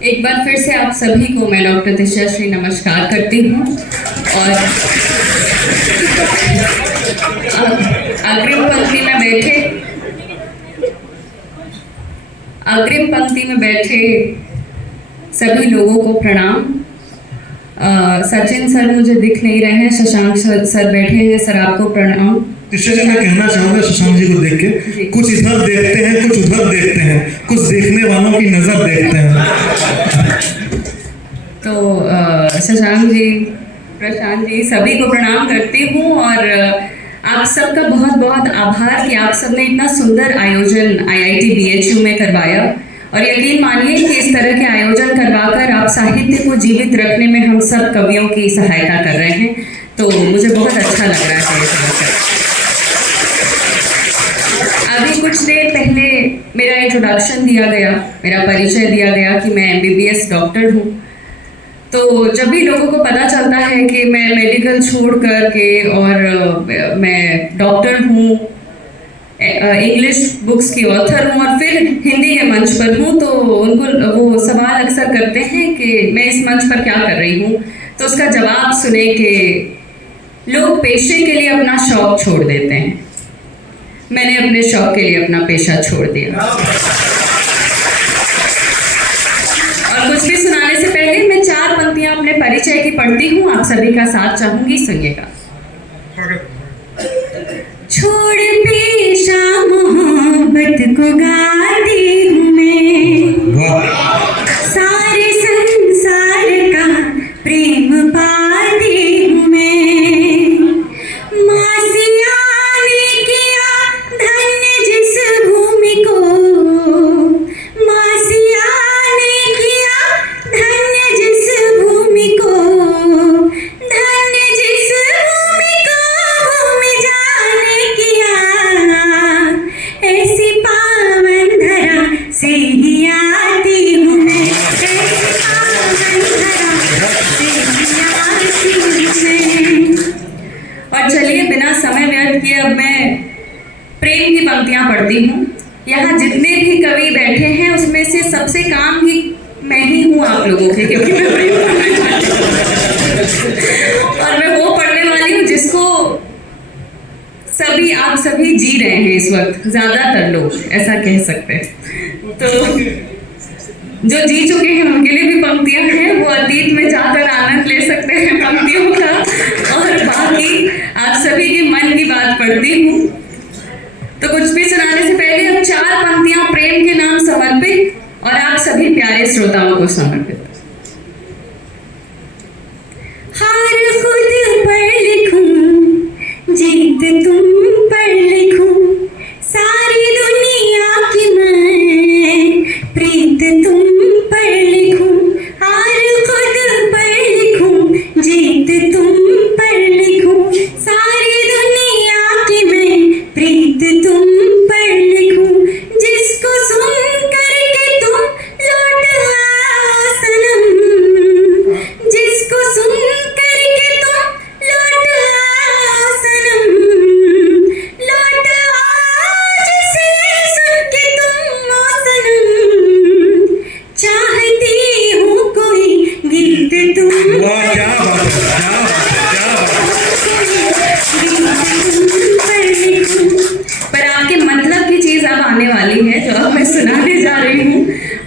एक बार फिर से आप सभी को मैं डॉक्टर दिशा श्री नमस्कार करती हूँ और अग्रिम पंक्ति में बैठे सभी लोगों को प्रणाम। सचिन सर मुझे दिख नहीं रहे हैं, शशांक सर बैठे हैं, सर आपको प्रणाम। दिशा जी, मैं कहना चाहूंगा शशांक जी को देख के, कुछ इधर देखते हैं, कुछ उधर देखते हैं, कुछ देखने वालों की नजर देखते हैं। तो शशांक जी, प्रशांत जी, सभी को प्रणाम करती हूँ और आप सबका बहुत बहुत आभार कि आप सबने इतना सुंदर आयोजन IIT BHU में करवाया और यकीन मानिए कि इस तरह के आयोजन करवाकर आप साहित्य को जीवित रखने में हम सब कवियों की सहायता कर रहे हैं, तो मुझे बहुत अच्छा लग रहा है ये समझकर। अभी कुछ देर पहले मेरा इंट्रोडक्शन दिया गया, मेरा परिचय दिया गया कि मैं MBBS डॉक्टर हूँ। तो जब भी लोगों को पता चलता है कि मैं मेडिकल छोड़ कर के और मैं डॉक्टर हूँ, इंग्लिश बुक्स की ऑथर हूँ और फिर हिंदी के मंच पर हूँ, तो उनको वो सवाल अक्सर करते हैं कि मैं इस मंच पर क्या कर रही हूँ। तो उसका जवाब सुने कि लोग पेशे के लिए अपना शौक छोड़ देते हैं, मैंने अपने शौक के लिए अपना पेशा छोड़ दिया। और कुछ भी सुनाने से पहले मैं 4 पंक्तियां अपने परिचय की पढ़ती हूँ, आप सभी का साथ चाहूंगी, सुनिएगा। छोड़ पेशा मोहब्बत को गाती हूँ मैं, सारे संसार का प्रेम पाती हूँ मैं। मासिया ने किया धन्य जिस भूमि को, मासिया ने किया धन्य जिस भूमि को, धन्य जिस भूमि को भूमि जाने किया। ऐसी पावन धरा से ही आती हूँ मैं, ऐसी पावन धरा से ही आती हूँ मैं। और चलिए बिना समय व्यर्थ किए अब मैं प्रेम की पंक्तियां पढ़ती हूँ। यहाँ जितने भी कवि बैठे हैं उसमें से सबसे काम की मैं ही हूँ आप लोगों के, क्योंकि मैं प्रेम पढ़ने वाली हूँ और मैं वो पढ़ने वाली हूँ जिसको आप सभी जी रहे हैं इस वक्त, ज्यादातर लोग ऐसा कह सकते हैं। तो जो जी चुके हैं उनके लिए भी पंक्तियां हैं, वो अतीत में जाकर आनंद ले सकते हैं पंक्तियों का। और बाकी आप सभी के मन की बात पढ़ती हूँ। तो कुछ भी सुनाने से पहले अब 4 पंक्तियां प्रेम के नाम समर्पित और आप सभी प्यारे श्रोताओं को समर्पित। हार खुद पर लिखूं, जीत तुम पर लिखूं, सारी दुनिया की मैं प्रीत तुम पर लिखूं। हार खुद पर लिखूं, जीत तुम पर लिखूं, सारी दुनिया की मैं प्रीत तुम पर लिखूं। जिसको सुन करके तुम लौट आओ सनम, जिसको सुन करके तुम लौट आओ सनम, लौट आओ जिसे सुन के तुम ओ सनम। चाहती हूँ कोई गीत तुम, क्या बात है, क्या पर आपके मतलब की चीज अब आने वाली है जो अब मैं सुनाने जा रही हूँ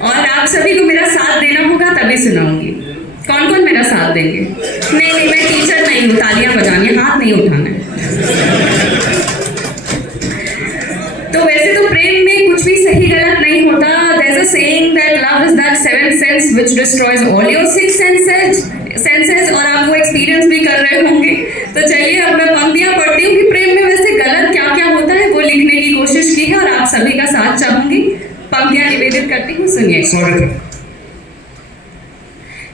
और आप सभी को मेरा साथ देना होगा तभी सुनाऊंगी। कौन कौन मेरा साथ देंगे? नहीं, मैं टीचर नहीं हूँ, तालियां बजानी, हाथ नहीं उठाना है। तो वैसे तो प्रेम में कुछ भी सही गलत नहीं होता। There's a saying that love is that 7th sense which destroys all your 6 senses और आप वो एक्सपीरियंस भी कर रहे होंगे। तो चलिए अब मैं पंक्तियां पढ़ती हूँ कि प्रेम में वैसे गलत क्या क्या होता है वो लिखने की कोशिश की है और आप सभी का साथ चाहूंगी। पंक्तियां निवेदित करती हूँ, सुनिए।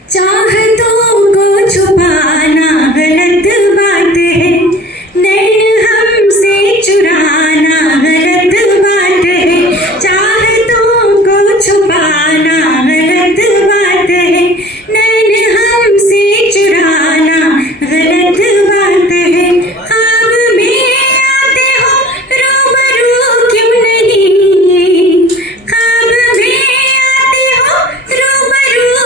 चाहतों को छुपाना गलत बात है, नैन हमसे चुराना गलत बात है। चाहतों को छुपाना गलत बात है, नैन हमसे चुराना गलत बात है। ख्वाब में आते हो रूबरू क्यों नहीं, ख्वाब में आते हो रूबरू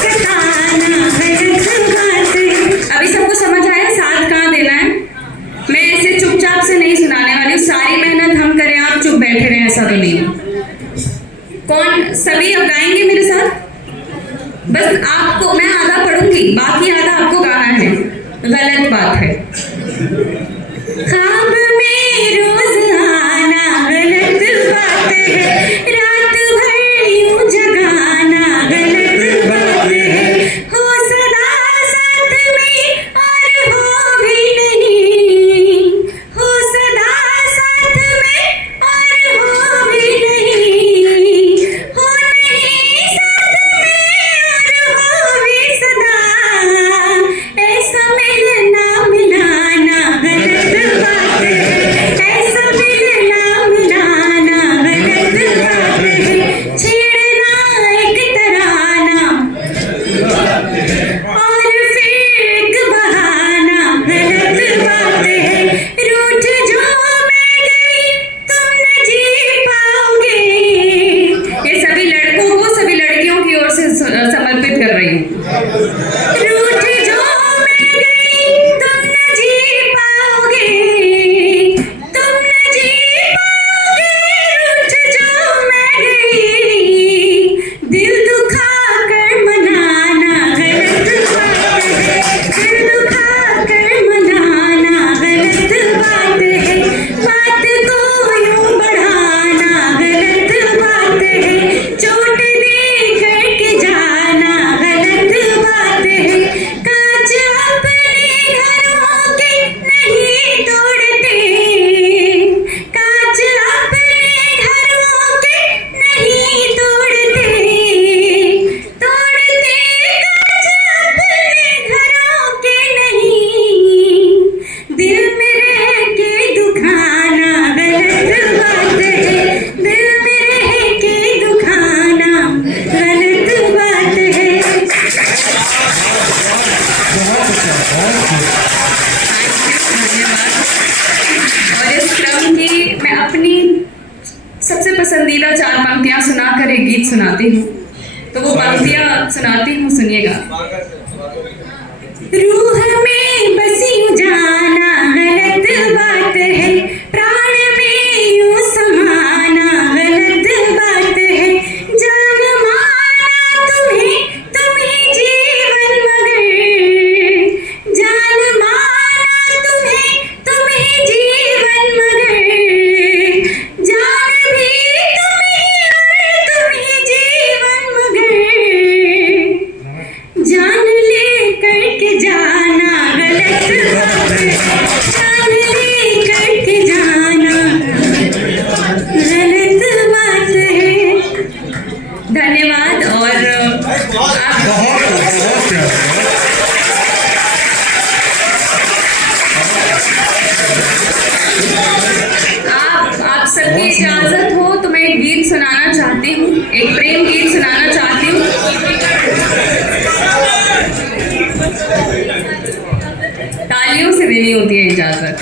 सताना गलत बात है। अभी सबको समझ आया साथ कहाँ देना है? मैं ऐसे चुपचाप से नहीं सुनाने वाली हूँ, सारी मेहनत हम करें आप चुप बैठे रहें ऐसा तो नहीं है। कौन सभी अब गाएंगे मेरे साथ? बस आपको मैं आधा पढ़ूंगी, बाकी आधा आपको गाना है। गलत बात है। ख्वाब में रोज आना गलत बात है, रात भर यूं जगाना गलत बात है, हो सदा साथ में और हो भी नहीं, हो सदा साथ में और हो भी नहीं, हो नहीं साथ में और हो भी सदा, ऐसा मिलना मिलाना गलत बात है, ऐसा मिलना मिलाना गलत बात है, छेड़ना एक तराना और फिर एक बहाना गलत बात है, रूठ जो मैं गई तुम न जी पाओगे। ये सभी लड़कों को सभी लड़कियों की ओर से समर्पित कर रही हूँ। रूठ जो मैं गई तुम न जी पाओगे, तुम न जी पाओगे, रूठ जो मैं गई, दिल दुखा कर मनाना गलत बात है, दिल दुखा कर मनाना गलत बात है, बात को यूं बढ़ाना गलत बात है, चोट दे करके जाना गलत बात है, कांच अपने घरों के नहीं तोड़ते, कांच अपने घरों के नहीं तोड़ते, तोड़ते कांच अपने घरों के नहीं, दिल में रह के दुखाना गलत बात है, दिल में रह के दुखाना गलत बात है। और इस क्रम की मैं अपनी सबसे पसंदीदा 4 पंक्तियां सुनाकर एक गीत सुनाती हूँ, तो वो पंक्तियां सुनाती हूँ, सुनिएगा। रूह में बसी जाना गलत बात है, प्राण में यूं समाना गलत बात है, जान माना तुम्हें तुम्हें जीवन मगर, जान माना तुम्हें तुम्हें जीवन मगर, जान भी तुम्हें और तुम्हें जीवन मगर, जान ले करके जाना गलत बात है, जान ले करके जाना गलत बात है। धन्यवाद। और बहुत प्यारा। आप सबकी इजाजत हो तो मैं एक गीत सुनाना चाहती हूँ, एक प्रेम गीत सुनाना चाहती हूँ। तालियों से देनी होती है इजाजत।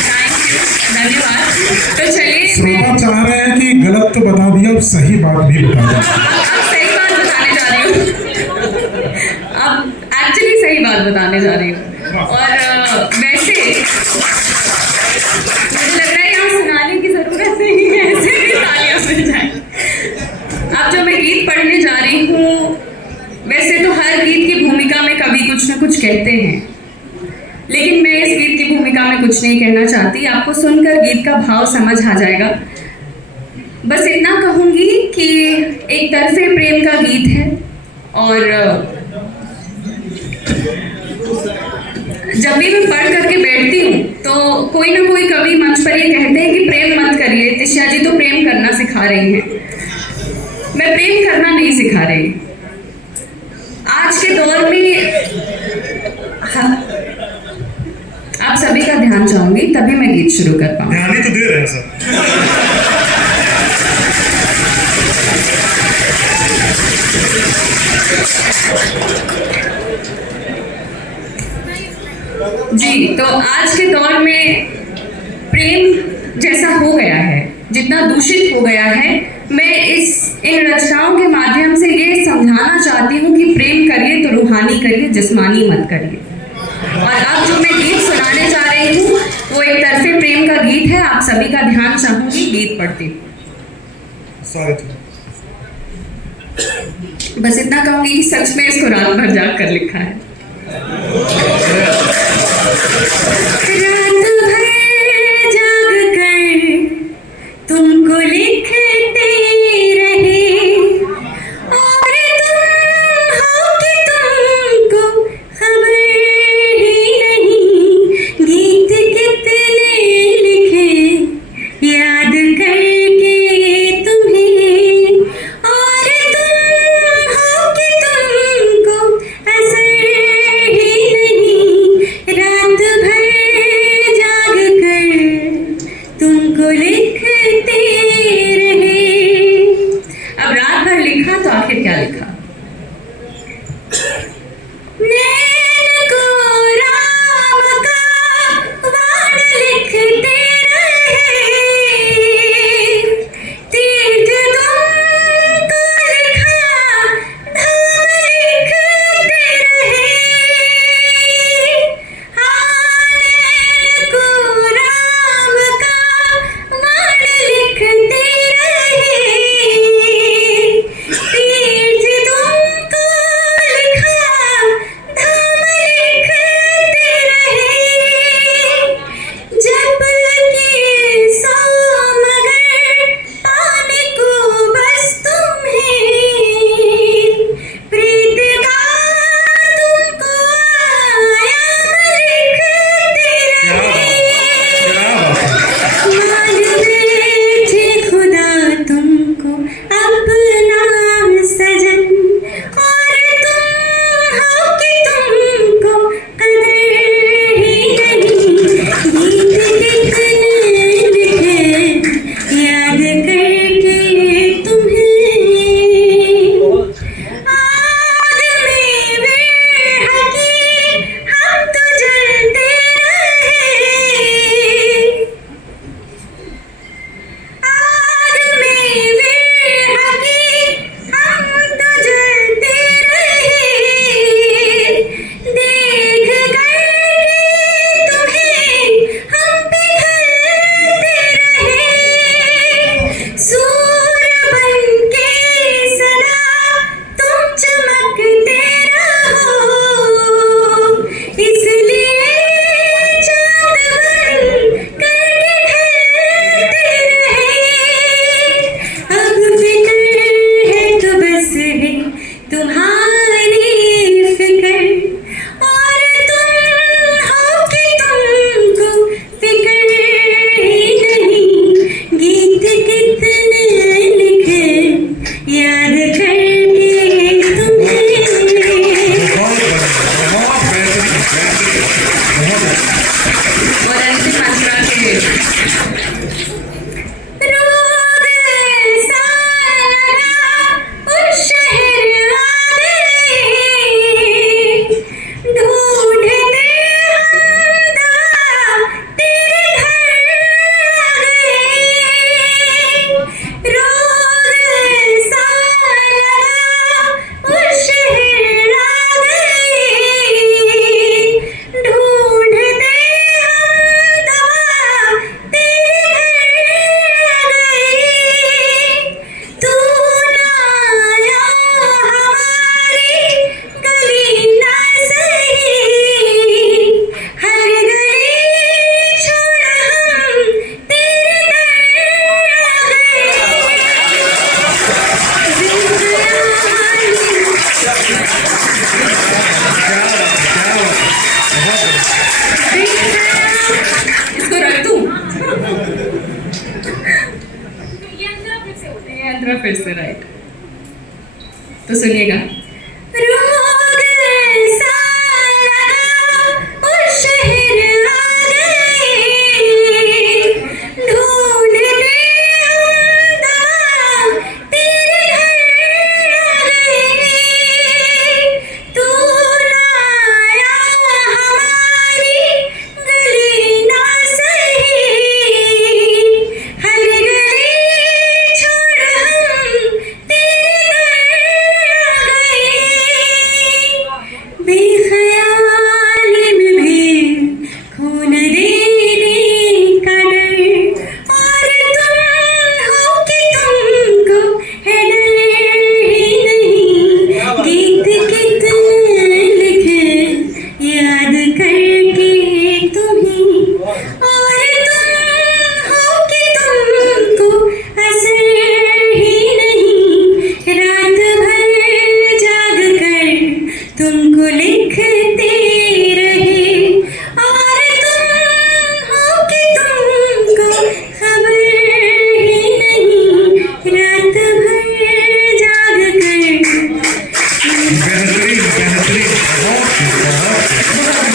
थैंक यू, धन्यवाद। तो चलिए श्रोता चाह रहे हैं कि गलत तो बता दिया, अब सही बात भी बता दिया। अब सही बात बताने जा रही हूँ, अब एक्चुअली सही बात बताने जा रही हूँ। और वैसे मुझे लग रहा है यहाँ सुनाने की जरूरत नहीं है, ऐसे भी तालियां मिल जाए। अब जो मैं गीत पढ़ने जा रही हूँ, वैसे तो हर गीत की भूमिका में कवि कुछ न कुछ कहते हैं, लेकिन मैं इस गीत की भूमिका में कुछ नहीं कहना चाहती। आपको सुनकर गीत का भाव समझ आ जाएगा। बस इतना कहूंगी कि एक तरफे प्रेम का गीत है, और जब भी मैं पढ़ करके बैठती हूँ तो कोई ना कोई कवि मंच पर ये कहते हैं कि प्रेम मत करिए, तिष्या जी तो प्रेम करना सिखा रही हैं। मैं प्रेम करना नहीं सिखा रही। आज के दौर में आप सभी का ध्यान चाहूंगी, तभी मैं गीत शुरू कर पाऊंगी। ध्यान ही तो दे रहे हैं सर। जी, तो आज के दौर में प्रेम जैसा हो गया है, जितना दूषित हो गया है, मैं इन रचनाओं के माध्यम बताना चाहती हूँ कि प्रेम करिए तो रूहानी करिए, जिस्मानी मत करिए। और अब जो मैं गीत सुनाने जा रही हूँ वो एक तरफे प्रेम का गीत है। आप सभी का ध्यान चाहूंगी, गीत पढ़ती हूँ। बस इतना कहूंगी कि सच में इसको रात भर जाग कर लिखा है। रात भर जाग कर तुमको लिखते रहे, और तुम हो कि तुमको खबर ही नहीं, गीत कितने लिखे याद करके तुम्हें, और तुम हो कि तुमको असर ही नहीं, रात भर जाग कर तुमको लिखते रहे। अब रात भर लिखा तो आखिर क्या लिखा? नैन को राम का वाण लिखते रहे, तीर्थ तुमको लिखा धाम लिखते रहे। हाँ, नैन को राम का वाण लिखते रहे, तीर्थ तुमको लिखा धाम लिखते रहे। जब लगे सो मगर पाने को बस तुम्हें, प्रीत का तुमको आयाम लिखते रहे। मान बैठे खुदा तुमको अपना सजन, और तुम हो कि तुमको कदर ही नहीं, गीत कितने लिखे याद करके तुम्हें। आग में विरह की हम तो जलते रहे, आग में विरह की हम तो जलते रहे, देख करके तुम्हें हम पिघलते रहे। सूर्य बनके सदा तुम चमकते रहो, इसलिए चांद बन करके ढलते रहे। अब फिक्र है तो बस है तुम्हारी फिक्र, और तुम हो कि तुमको फिक्र ही नहीं, गीत कितने लिखे याद करके तुम्हें। और अंतिम अंतरा के रोग ऐसा लगा उस शहर आ गए, ढूंढते हम दवा तेरे घर आ गए। रोग ऐसा लगा उस शहर आ गए, ढूंढते हम दवा तेरे घर आ गए। तू ना आया हमारी गली ना सही, हर गली छोड़ हम तेरे दर आ गए। इसको रख दूं? ये अंतरा फिर से राइट। तो सुनिएगा। रोग ऐसा लगा उस शहर आ गए, ढूंढते हम दवा तेरे घर आ गए। तू ना आया हमारी गली ना सही, हर गली छोड़ हम तेरे घर आ गए। बहुत